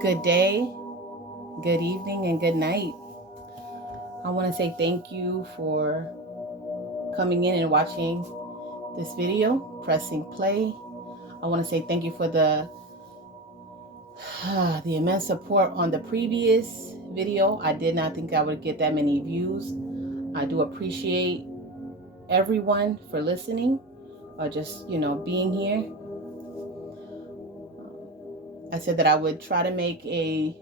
Good day, good evening, and good night. I want to say thank you for coming in and watching this video, pressing play. I want to say thank you for the immense support on the previous video. I did not think I would get that many views. I do appreciate everyone for listening or just, being here. I said that I would try to make a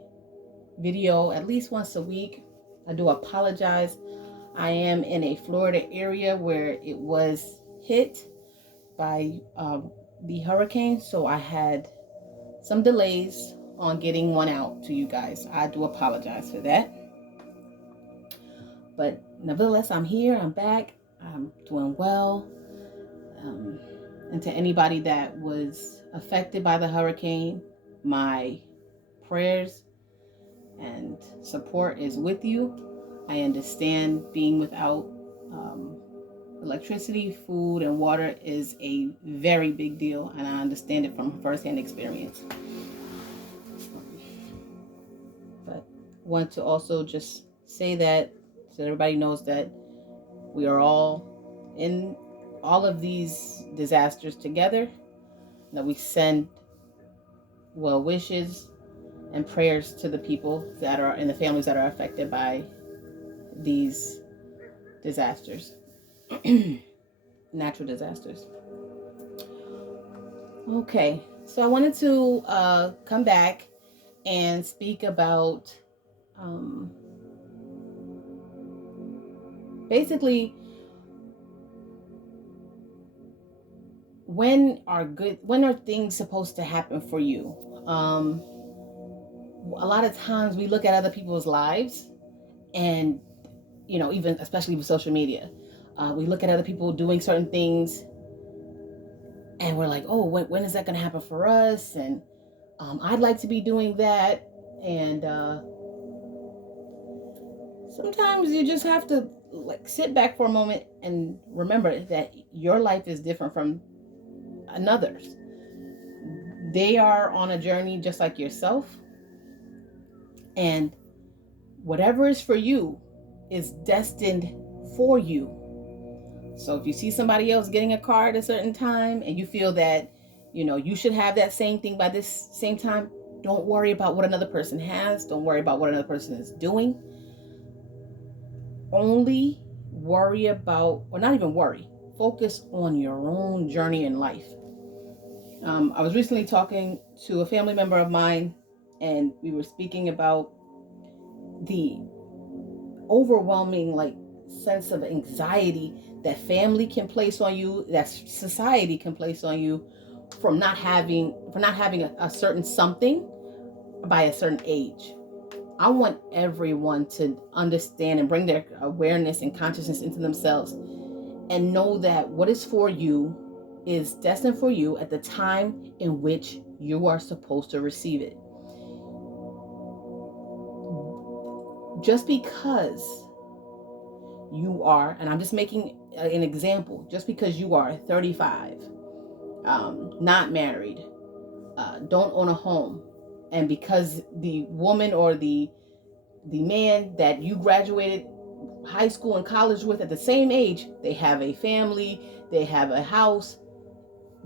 video at least once a week. I do apologize. I am in a Florida area where it was hit by the hurricane, so I had some delays on getting one out to you guys. I do apologize for that. But nevertheless, I'm here, I'm back, I'm doing well. And to anybody that was affected by the hurricane, my prayers and support is with you. I understand being without electricity, food, and water is a very big deal, and I understand it from firsthand experience. But want to also just say that so everybody knows that we are all in all of these disasters together, that we send well wishes and prayers to the people that are in the families that are affected by these disasters. Natural disasters. Okay, so I wanted to come back and speak about basically when are things supposed to happen for you. A lot of times we look at other people's lives and even especially with social media, we look at other people doing certain things and we're like, oh, when is that going to happen for us? And I'd like to be doing that. And sometimes you just have to sit back for a moment and remember that your life is different from another's. They are on a journey just like yourself, and whatever is for you is destined for you. So if you see somebody else getting a car at a certain time and you feel that you should have that same thing by this same time, don't worry about what another person has. Don't worry about what another person is doing. Only worry about, or not even worry, focus on your own journey in life. I was recently talking to a family member of mine, and we were speaking about the overwhelming sense of anxiety that family can place on you, that society can place on you for not having a certain something by a certain age. I want everyone to understand and bring their awareness and consciousness into themselves and know that what is for you is destined for you at the time in which you are supposed to receive it. Just because you are, and I'm just making an example, just because you are 35, not married, don't own a home, and because the woman or the man that you graduated high school and college with at the same age, they have a family, they have a house,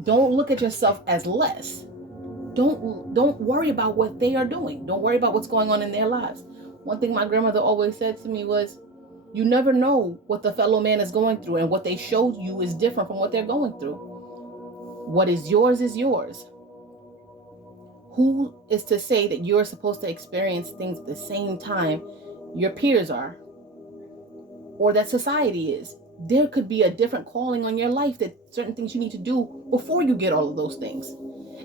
don't look at yourself as less. Don't worry about what they are doing. Don't worry about what's going on in their lives. One thing my grandmother always said to me was, you never know what the fellow man is going through, and what they show you is different from what they're going through. What is yours is yours. Who is to say that you're supposed to experience things at the same time your peers are, or that society is? There could be a different calling on your life, that certain things you need to do before you get all of those things.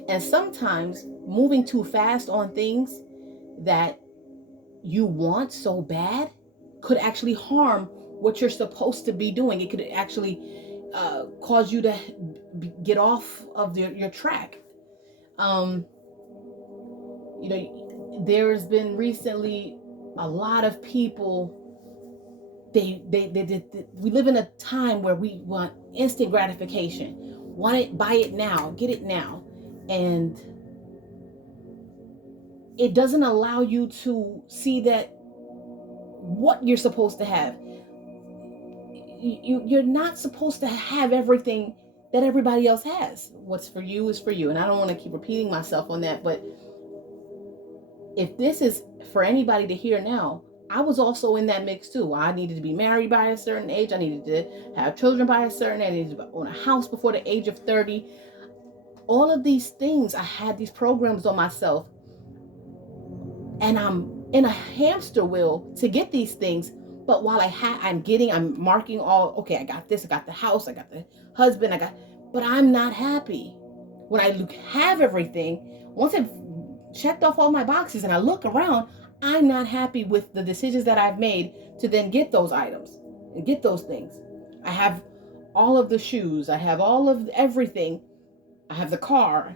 And sometimes moving too fast on things that you want so bad could actually harm what you're supposed to be doing. It could actually cause you to get off of your track. There's been recently a lot of people, they we live in a time where we want instant gratification. Want it, buy it now, get it now. And it doesn't allow you to see that what you're supposed to have. You're not supposed to have everything that everybody else has. What's for you is for you. And I don't want to keep repeating myself on that, but if this is for anybody to hear now, I was also in that mix too. I needed to be married by a certain age. I needed to have children by a certain age. I needed to own a house before the age of 30. All of these things, I had these programs on myself, and I'm in a hamster wheel to get these things. But while I'm marking all, okay, I got this, I got the house, I got the husband, but I'm not happy. When I have everything, once I've checked off all my boxes and I look around, I'm not happy with the decisions that I've made to then get those items and get those things. I have all of the shoes, I have all of everything, I have the car.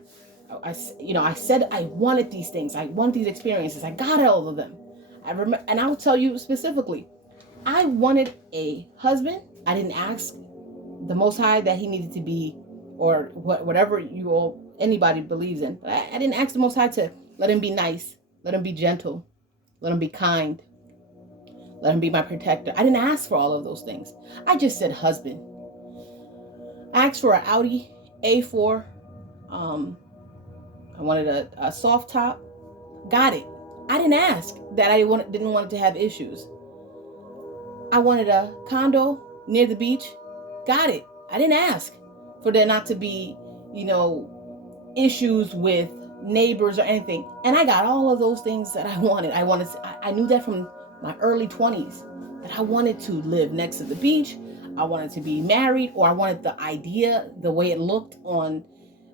I said I wanted these things, I wanted these experiences, I got all of them. I remember, and I'll tell you specifically, I wanted a husband. I didn't ask the Most High that he needed to be, or whatever anybody believes in. But I didn't ask the Most High to let him be nice, let him be gentle, let him be kind, let him be my protector. I didn't ask for all of those things. I just said husband. I asked for an Audi A4. I wanted a soft top. Got it. I didn't ask that. Didn't want it to have issues. I wanted a condo near the beach. Got it. I didn't ask for there not to be, issues with neighbors or anything. And I got all of those things that I wanted. I knew that from my early 20s that I wanted to live next to the beach. I wanted to be married, or I wanted the way it looked on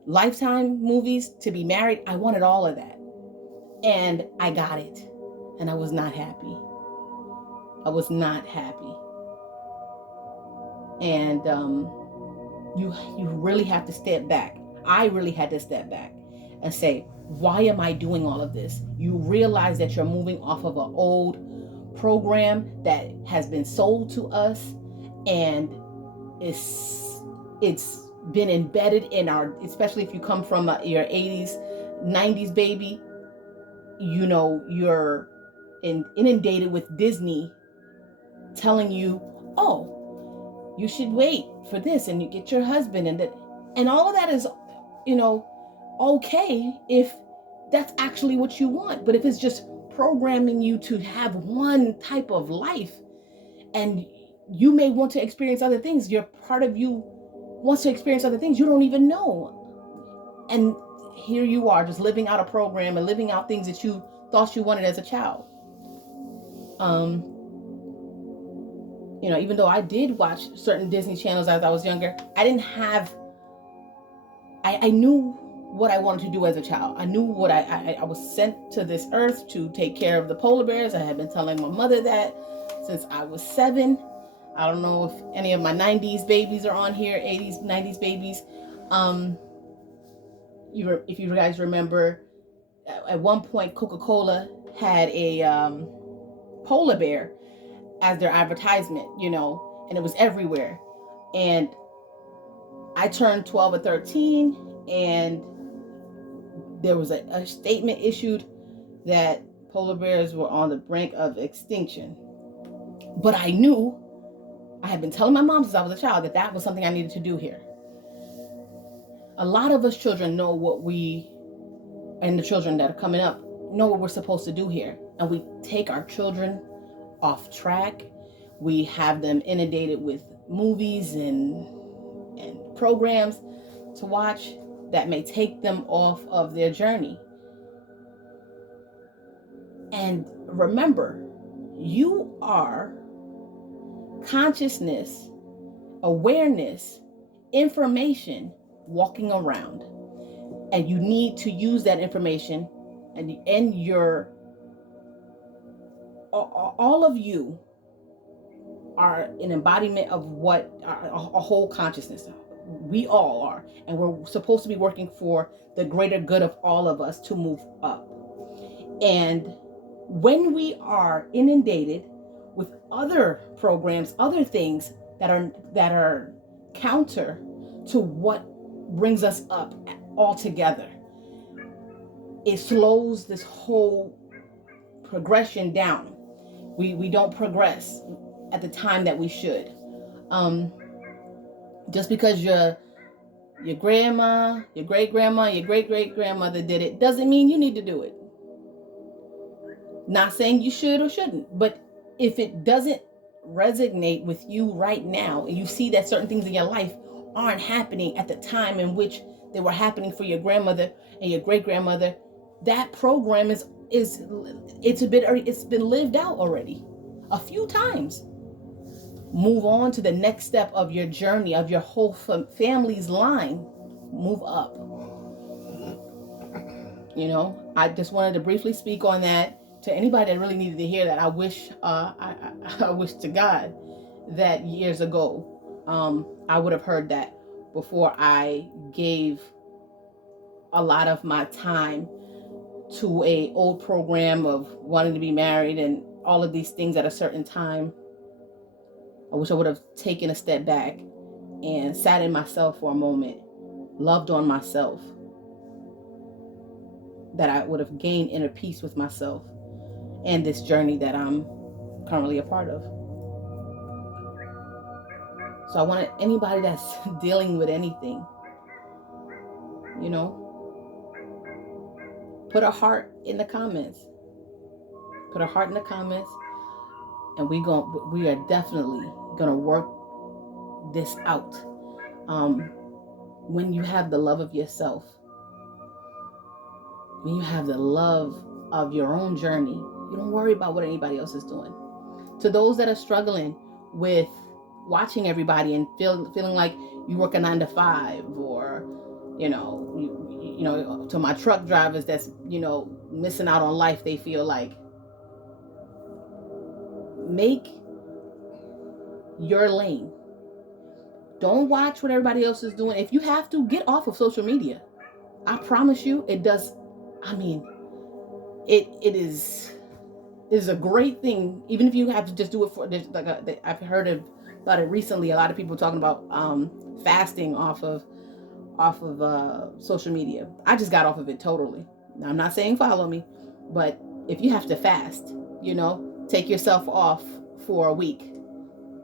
Lifetime movies to be married. I wanted all of that. And I got it. And I was not happy. I was not happy. And you really have to step back. I really had to step back and say, why am I doing all of this? You realize that you're moving off of an old program that has been sold to us, and it's been embedded in especially if you come from your 80s, 90s baby, you're inundated with Disney telling you, oh, you should wait for this and you get your husband and that, and all of that is, okay if that's actually what you want. But if it's just programming you to have one type of life, and you may want to experience other things, your part of you wants to experience other things you don't even know, and here you are just living out a program and living out things that you thought you wanted as a child. Even though I did watch certain Disney channels as I was younger, I knew what I wanted to do as a child. I knew what I was sent to this earth to take care of the polar bears. I had been telling my mother that since I was 7. I don't know if any of my 90s babies are on here, 80s, 90s babies. If you guys remember, at one point Coca-Cola had a polar bear as their advertisement, and it was everywhere. And I turned 12 or 13, and there was a statement issued that polar bears were on the brink of extinction. But I had been telling my mom since I was a child that was something I needed to do here. A lot of us children know and the children that are coming up, know what we're supposed to do here. And we take our children off track. We have them inundated with movies and programs to watch that may take them off of their journey. And remember, you are consciousness, awareness, information walking around. And you need to use that information, and all of you are an embodiment of what a whole consciousness. We all are, and we're supposed to be working for the greater good of all of us to move up. And when we are inundated with other programs, other things that are counter to what brings us up altogether, it slows this whole progression down. We don't progress at the time that we should. Just because your grandma, your great grandma, your great great grandmother did it doesn't mean you need to do it. Not saying you should or shouldn't, but if it doesn't resonate with you right now, and you see that certain things in your life aren't happening at the time in which they were happening for your grandmother and your great grandmother, that program it's been lived out already a few times. Move on to the next step of your journey, of your whole family's line. Move up. I just wanted to briefly speak on that. To anybody that really needed to hear that, I wish I wish to God that years ago I would have heard that before I gave a lot of my time to a old program of wanting to be married and all of these things at a certain time. I wish I would have taken a step back and sat in myself for a moment, loved on myself, that I would have gained inner peace with myself and this journey that I'm currently a part of. So I want anybody that's dealing with anything, put a heart in the comments. Put a heart in the comments, and we are definitely gonna work this out. When you have the love of yourself, when you have the love of your own journey, you don't worry about what anybody else is doing. To those that are struggling with watching everybody and feeling like you work a 9 to 5, or to my truck drivers that's missing out on life, they feel like, make your lane. Don't watch what everybody else is doing. If you have to, get off of social media. I promise you, it does. I mean, it is a great thing, even if you have to just do it for. I've heard about it recently. A lot of people talking about fasting off of social media. I just got off of it totally. Now, I'm not saying follow me, but if you have to fast, take yourself off for a week.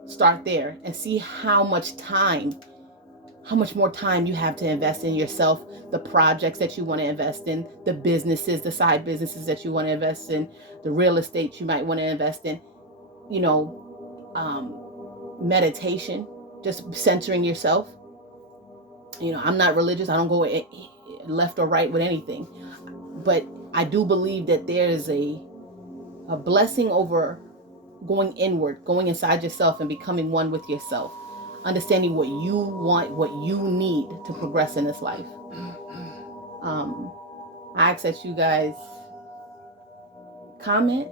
Start there and see how much more time you have to invest in yourself, the projects that you want to invest in, the businesses, the side businesses that you want to invest in, the real estate you might want to invest in, meditation, just centering yourself. I'm not religious. I don't go left or right with anything, but I do believe that there is a blessing over going inward, going inside yourself and becoming one with yourself, understanding what you want, what you need to progress in this life. I ask that you guys comment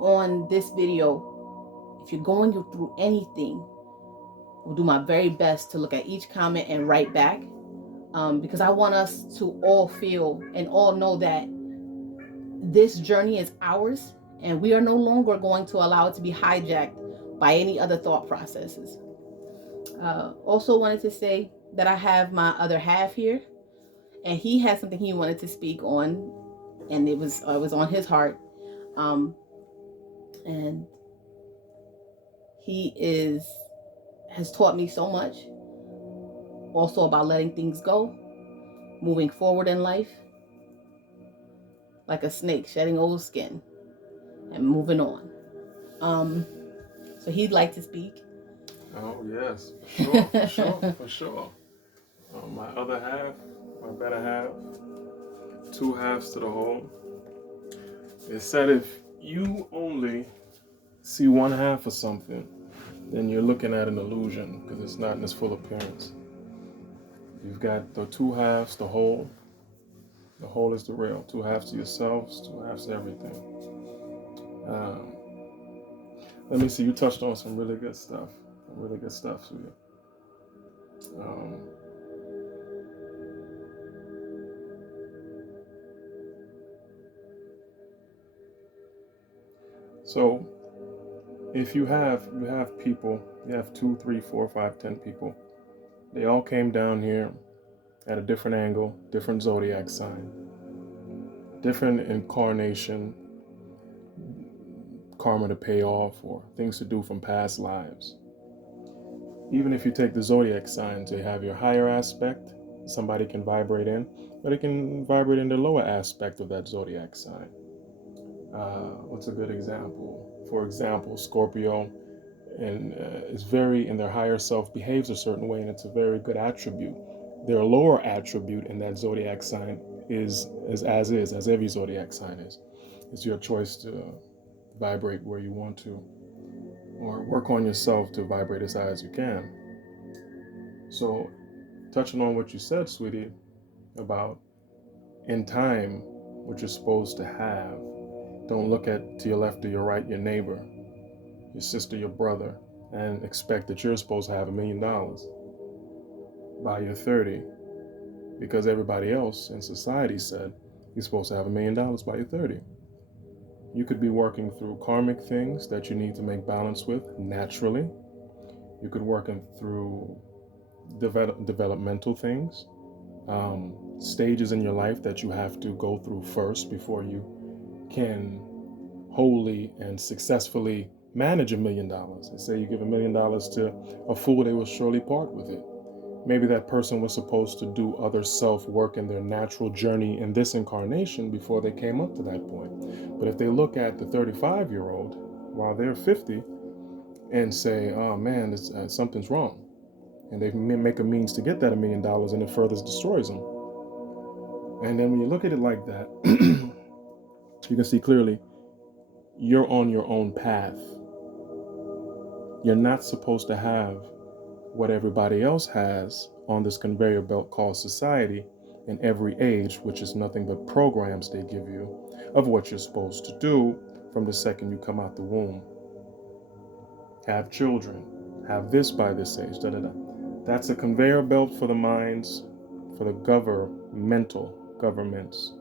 on this video. If you're going through anything, I'll do my very best to look at each comment and write back, because I want us to all feel and all know that this journey is ours, and we are no longer going to allow it to be hijacked by any other thought processes. Also wanted to say that I have my other half here, and he had something he wanted to speak on, and it was on his heart, and he has taught me so much, also about letting things go, moving forward in life, like a snake shedding old skin and moving on. So he'd like to speak. Oh yes, for sure. My other half, my better half, 2 halves to the whole. It said if you only see 1/2 of something, then you're looking at an illusion because it's not in its full appearance. You've got the 2 halves, the whole. The whole is the real. 2 halves to yourselves, 2 halves to everything. Let me see. You touched on some really good stuff. Really good stuff, Sweetie. So, if you have people, you have 2, 3, 4, 5, 10 people. They all came down here at a different angle, different zodiac sign, different incarnation, karma to pay off, or things to do from past lives. Even if you take the zodiac signs, they have your higher aspect, somebody can vibrate in, but it can vibrate in the lower aspect of that zodiac sign. What's a good example? For example, Scorpio and is very in their higher self behaves a certain way, and it's a very good attribute. Their lower attribute in that zodiac sign is as every zodiac sign is. It's your choice to vibrate where you want to, or work on yourself to vibrate as high as you can. So, touching on what you said, sweetie, about in time, what you're supposed to have. Don't look at to your left or your right, your neighbor, your sister, your brother, and expect that you're supposed to have $1 million by your 30 because everybody else in society said you're supposed to have $1 million by your 30. You could be working through karmic things that you need to make balance with naturally. You could working through developmental things, stages in your life that you have to go through first before you can wholly and successfully manage $1 million. They say you give $1 million to a fool, they will surely part with it. Maybe that person was supposed to do other self work in their natural journey in this incarnation before they came up to that point. But if they look at the 35-year-old while they're 50 and say, oh man, something's wrong, and they make a means to get that $1 million, and it further destroys them. And then when you look at it like that, you can see clearly you're on your own path. You're not supposed to have what everybody else has on this conveyor belt called society in every age, which is nothing but programs they give you of what you're supposed to do from the second you come out the womb. Have children, have this by this age, da da da. That's a conveyor belt for the minds, for the governments,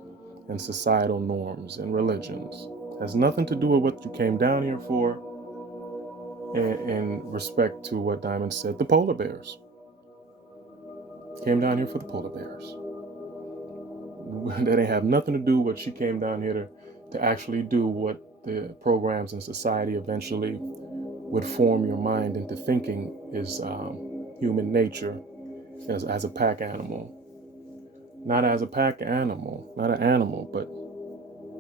and societal norms and religions. It has nothing to do with what you came down here for. In respect to what Diamond said, the polar bears. Came down here for the polar bears. That ain't have nothing to do with what she came down here to actually do what the programs in society eventually would form your mind into thinking is human nature as a pack animal. Not as a pack animal, not an animal, but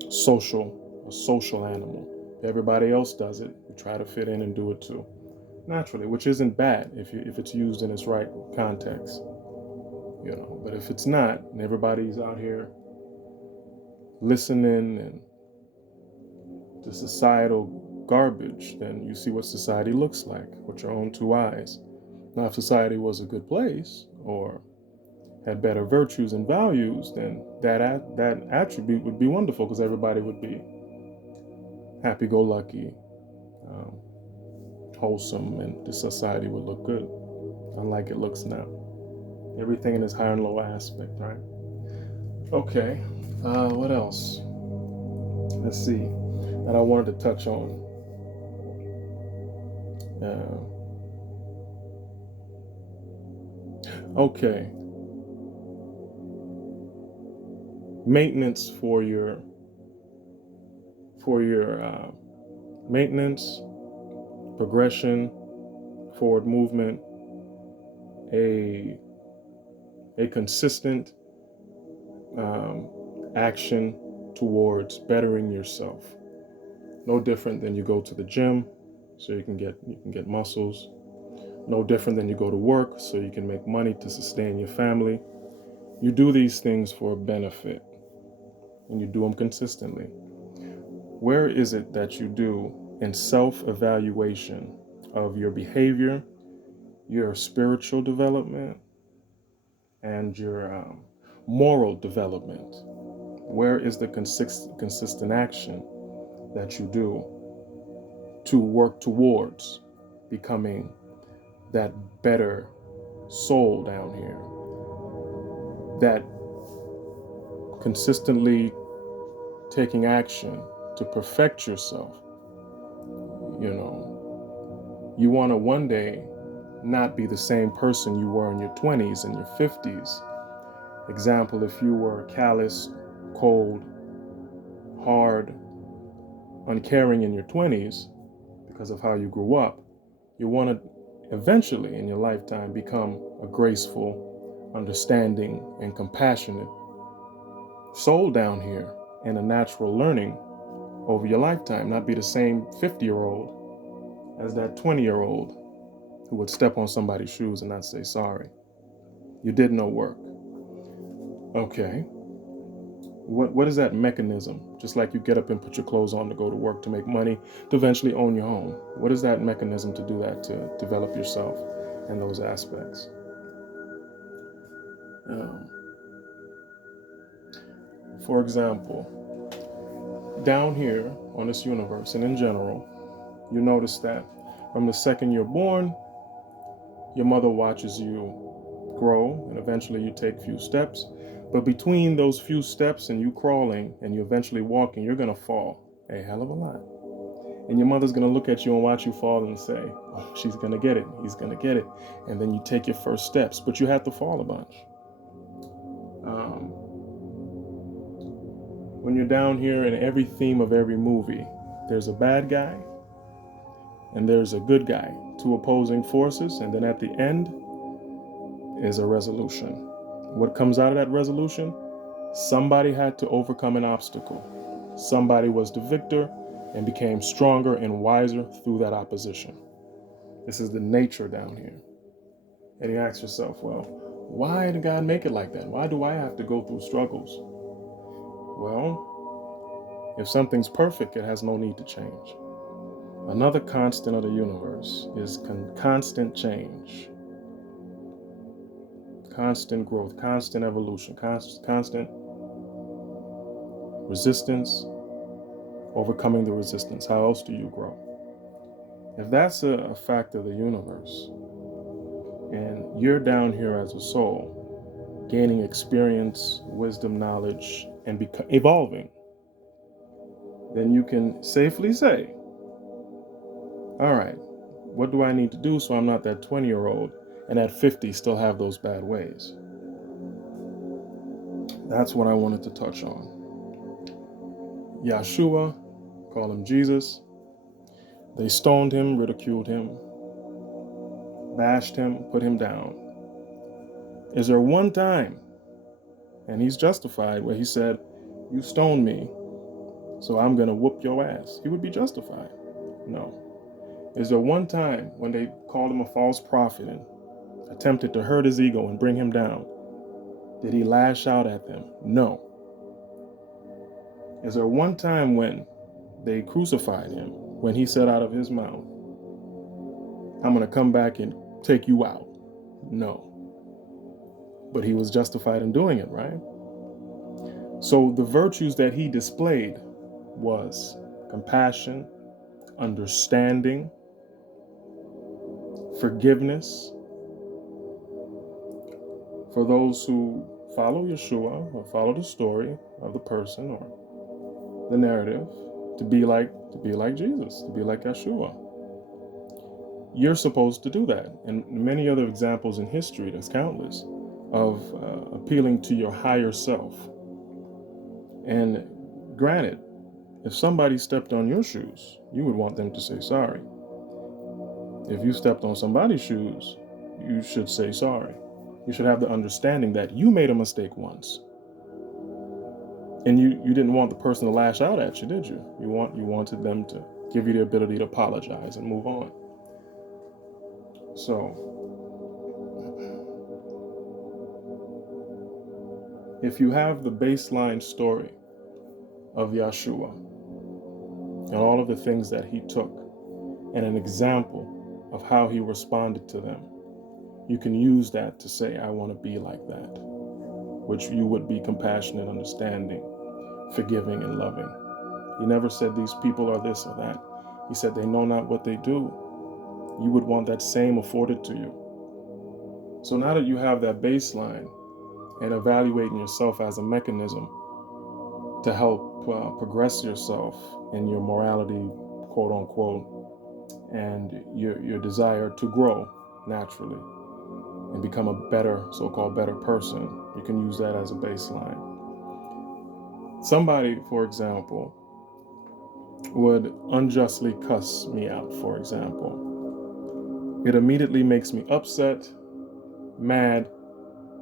a social animal. Everybody else does it. You try to fit in and do it too. Naturally, which isn't bad if it's used in its right context. But if it's not, and everybody's out here listening and to societal garbage, then you see what society looks like with your own two eyes. Now, if society was a good place or had better virtues and values, then that attribute would be wonderful because everybody would be happy-go-lucky, wholesome, and the society would look good, unlike it looks now. Everything in its higher and lower aspect, right? Okay, what else? Let's see, that I wanted to touch on. Okay. Maintenance for your maintenance, progression, forward movement, a consistent action towards bettering yourself. No different than you go to the gym so you can get muscles. No different than you go to work so you can make money to sustain your family. You do these things for a benefit, and you do them consistently. Where is it that you do in self-evaluation of your behavior, your spiritual development, and your moral development? Where is the consistent action that you do to work towards becoming that better soul down here, that consistently taking action to perfect yourself? You want to one day not be the same person you were in your 20s and your 50s, Example, if you were callous, cold, hard, uncaring in your 20s because of how you grew up, you want to eventually in your lifetime become a graceful, understanding, and compassionate soul down here and a natural learning over your lifetime, not be the same 50-year-old as that 20-year-old who would step on somebody's shoes and not say sorry. You did no work. Okay. What is that mechanism? Just like you get up and put your clothes on to go to work to make money to eventually own your home. What is that mechanism to do that, to develop yourself and those aspects? Um, for example, down here on this universe and in general, you notice that from the second you're born, your mother watches you grow and eventually you take few steps. But between those few steps and you crawling and you eventually walking, you're going to fall a hell of a lot. And your mother's going to look at you and watch you fall and say, oh, she's going to get it. He's going to get it. And then you take your first steps, but you have to fall a bunch. When you're down here in every theme of every movie, there's a bad guy and there's a good guy, two opposing forces. And then at the end is a resolution. What comes out of that resolution? Somebody had to overcome an obstacle. Somebody was the victor and became stronger and wiser through that opposition. This is the nature down here. And you ask yourself, well, why did God make it like that? Why do I have to go through struggles? Well, if something's perfect, it has no need to change. Another constant of the universe is constant change, constant growth, constant evolution, constant resistance, overcoming the resistance. How else do you grow? If that's a fact of the universe, and you're down here as a soul, gaining experience, wisdom, knowledge, and evolving, then you can safely say, all right, what do I need to do so I'm not that 20-year-old and at 50 still have those bad ways? That's what I wanted to touch on. Yeshua, call him Jesus. They stoned him, ridiculed him, bashed him, put him down. Is there one time, and he's justified, where he said, you stoned me, so I'm going to whoop your ass? He would be justified. No. Is there one time when they called him a false prophet and attempted to hurt his ego and bring him down? Did he lash out at them? No. Is there one time when they crucified him, when he said out of his mouth, I'm going to come back and take you out? No. But he was justified in doing it, right? So the virtues that he displayed was compassion, understanding, forgiveness. For those who follow Yeshua or follow the story of the person or the narrative, to be like Jesus, to be like Yeshua. You're supposed to do that. And many other examples in history, there's countless, of appealing to your higher self. And granted, if somebody stepped on your shoes, you would want them to say sorry. If you stepped on somebody's shoes, you should say sorry. You should have the understanding that you made a mistake once. And you didn't want the person to lash out at you, did you? You wanted them to give you the ability to apologize and move on. So, if you have the baseline story of Yeshua and all of the things that he took and an example of how he responded to them, you can use that to say, I want to be like that, which you would be compassionate, understanding, forgiving, and loving. He never said these people are this or that. He said they know not what they do. You would want that same afforded to you. So now that you have that baseline and evaluating yourself as a mechanism to help progress yourself in your morality, quote unquote, and your desire to grow naturally and become a better, so-called better person. You can use that as a baseline. Somebody, for example, would unjustly cuss me out, for example. It immediately makes me upset, mad,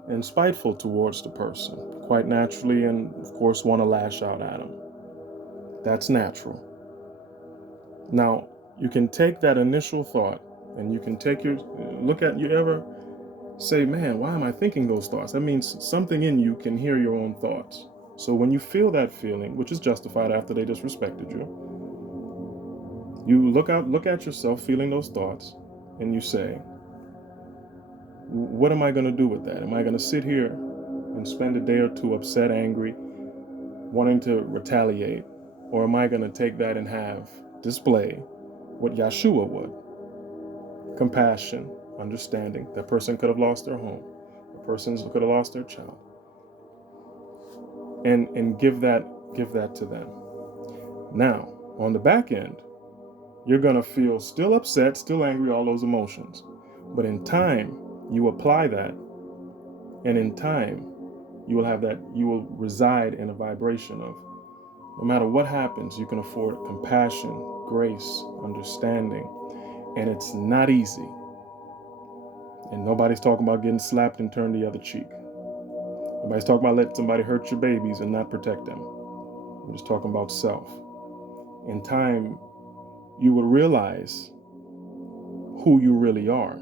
and spiteful towards the person, quite naturally, and of course want to lash out at him. That's natural. Now, you can take that initial thought and you can take your look at, you ever say, man, why am I thinking those thoughts? That means something in you can hear your own thoughts. So when you feel that feeling, which is justified after they disrespected you, you look at yourself feeling those thoughts and you say, what am I going to do with that? Am I going to sit here and spend a day or two upset, angry, wanting to retaliate? Or am I going to take that and display what Yeshua would? Compassion, understanding. That person could have lost their home. The person could have lost their child. And give that to them. Now, on the back end, you're going to feel still upset, still angry, all those emotions. But in time, you apply that, and in time, you will reside in a vibration of, no matter what happens, you can afford compassion, grace, understanding, and it's not easy. And nobody's talking about getting slapped and turned the other cheek. Nobody's talking about letting somebody hurt your babies and not protect them. We're just talking about self. In time, you will realize who you really are.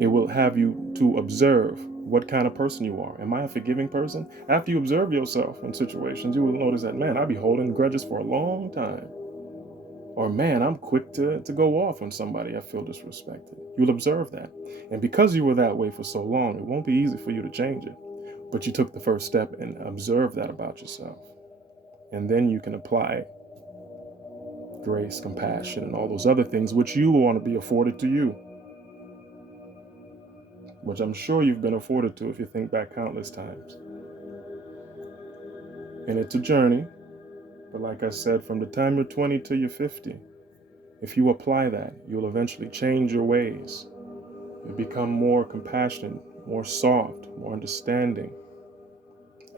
It will have you to observe what kind of person you are. Am I a forgiving person? After you observe yourself in situations, you will notice that, man, I'll be holding grudges for a long time. Or, man, I'm quick to go off on somebody I feel disrespected. You'll observe that. And because you were that way for so long, it won't be easy for you to change it. But you took the first step and observed that about yourself. And then you can apply grace, compassion, and all those other things which you want to be afforded to you. Which I'm sure you've been afforded to if you think back countless times. And it's a journey. But like I said, from the time you're 20 till you're 50, if you apply that, you'll eventually change your ways. You'll become more compassionate, more soft, more understanding,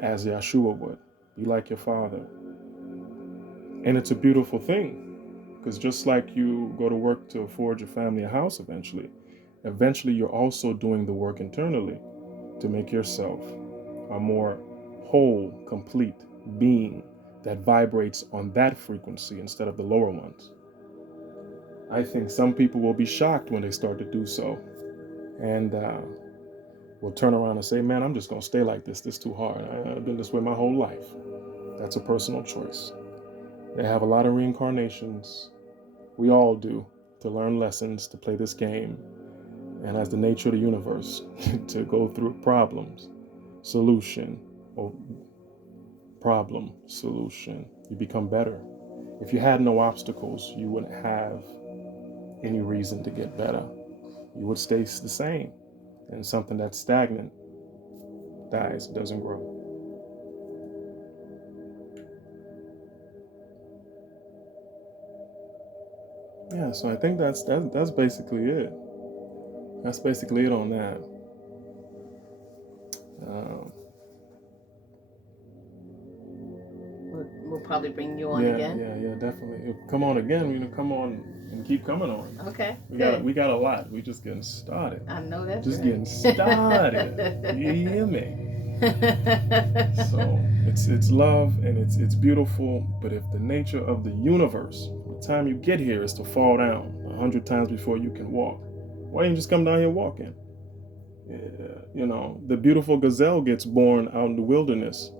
as Yeshua would. Be like your father. And it's a beautiful thing, because just like you go to work to afford your family a house eventually you're also doing the work internally to make yourself a more whole, complete being that vibrates on that frequency instead of the lower ones. I think some people will be shocked when they start to do so, and will turn around and say, man, I'm just going to stay like this. This is too hard. I've been this way my whole life. That's a personal choice. They have a lot of reincarnations. We all do, to learn lessons, to play this game, and as the nature of the universe, to go through problems, solution, or problem, solution. You become better. If you had no obstacles, you wouldn't have any reason to get better. You would stay the same. And something that's stagnant dies, it doesn't grow. Yeah, so I think that's basically it. That's basically it on that. We'll probably bring you on again. Yeah, definitely. Come on again. Come on and keep coming on. Okay. We got a lot. We just getting started. I know that's just right. Getting started. You hear me? So it's love and it's beautiful. But if the nature of the universe, the time you get here is to fall down 100 times before you can walk, why don't you just come down here walking? The beautiful gazelle gets born out in the wilderness.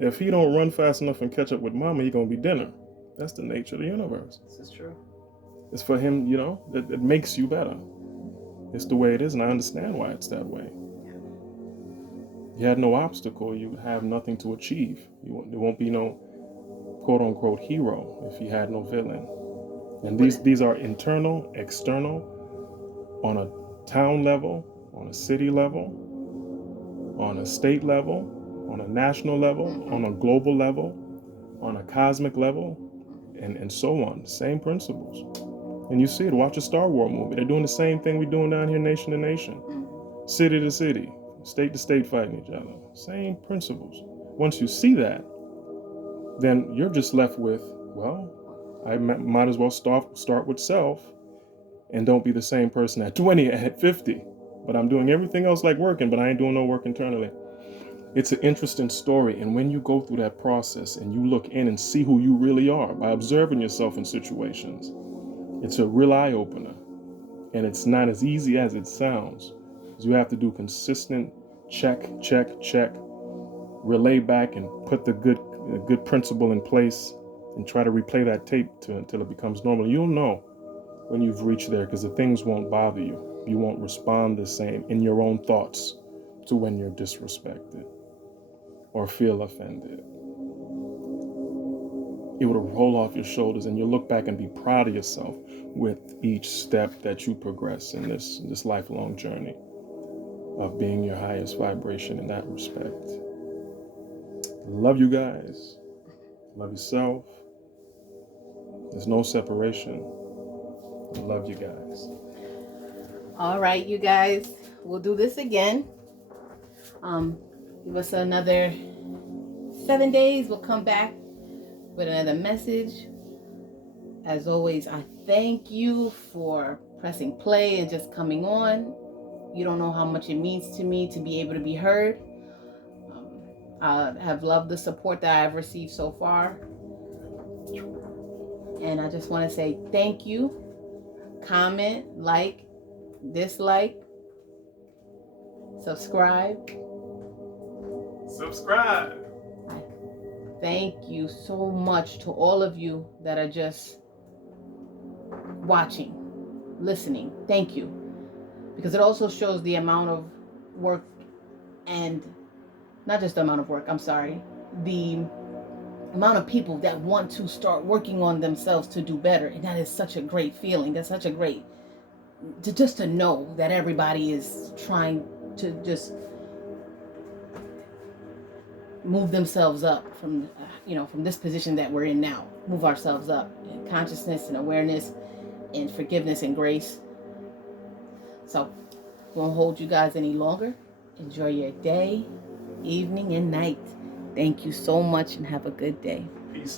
If he don't run fast enough and catch up with mama, he gonna be dinner. That's the nature of the universe. This is true. It's for him, it makes you better. It's the way it is, and I understand why it's that way. You had no obstacle, you would have nothing to achieve. There won't be no quote-unquote hero if you had no villain. And these are internal, external, on a town level, on a city level, on a state level, on a national level, on a global level, on a cosmic level, and so on. Same principles. And you see it. Watch a Star Wars movie. They're doing the same thing we're doing down here, nation to nation. city to city, state to state fighting each other. Same principles. Once you see that, then you're just left with, well, I might as well start with self and don't be the same person at 20, at 50. But I'm doing everything else like working, but I ain't doing no work internally. It's an interesting story. And when you go through that process and you look in and see who you really are by observing yourself in situations, it's a real eye opener. And it's not as easy as it sounds. You have to do consistent check, relay back and put the good principle in place and try to replay that tape until it becomes normal. You'll know when you've reached there because the things won't bother you. You won't respond the same in your own thoughts to when you're disrespected or feel offended. It will roll off your shoulders and you'll look back and be proud of yourself with each step that you progress in this lifelong journey of being your highest vibration in that respect. Love you guys. Love yourself. There's no separation. Love you guys. All right, you guys, we'll do this again. Give us another 7 days. We'll come back with another message. As always, I thank you for pressing play and just coming on. You don't know how much it means to me to be able to be heard. I have loved the support that I've received so far. And I just want to say thank you. Comment, like, dislike, subscribe. Thank you so much to all of you that are just watching, listening. Thank you. Because it also shows the amount of work, and not just the amount of work, I'm sorry, the amount of people that want to start working on themselves to do better. And that is such a great feeling. That's such a great, to know that everybody is trying to just move themselves up from from this position that we're in now. Move ourselves up in consciousness and awareness and forgiveness and grace. So won't hold you guys any longer. Enjoy your day, evening, and night. Thank you so much and have a good day. Peace.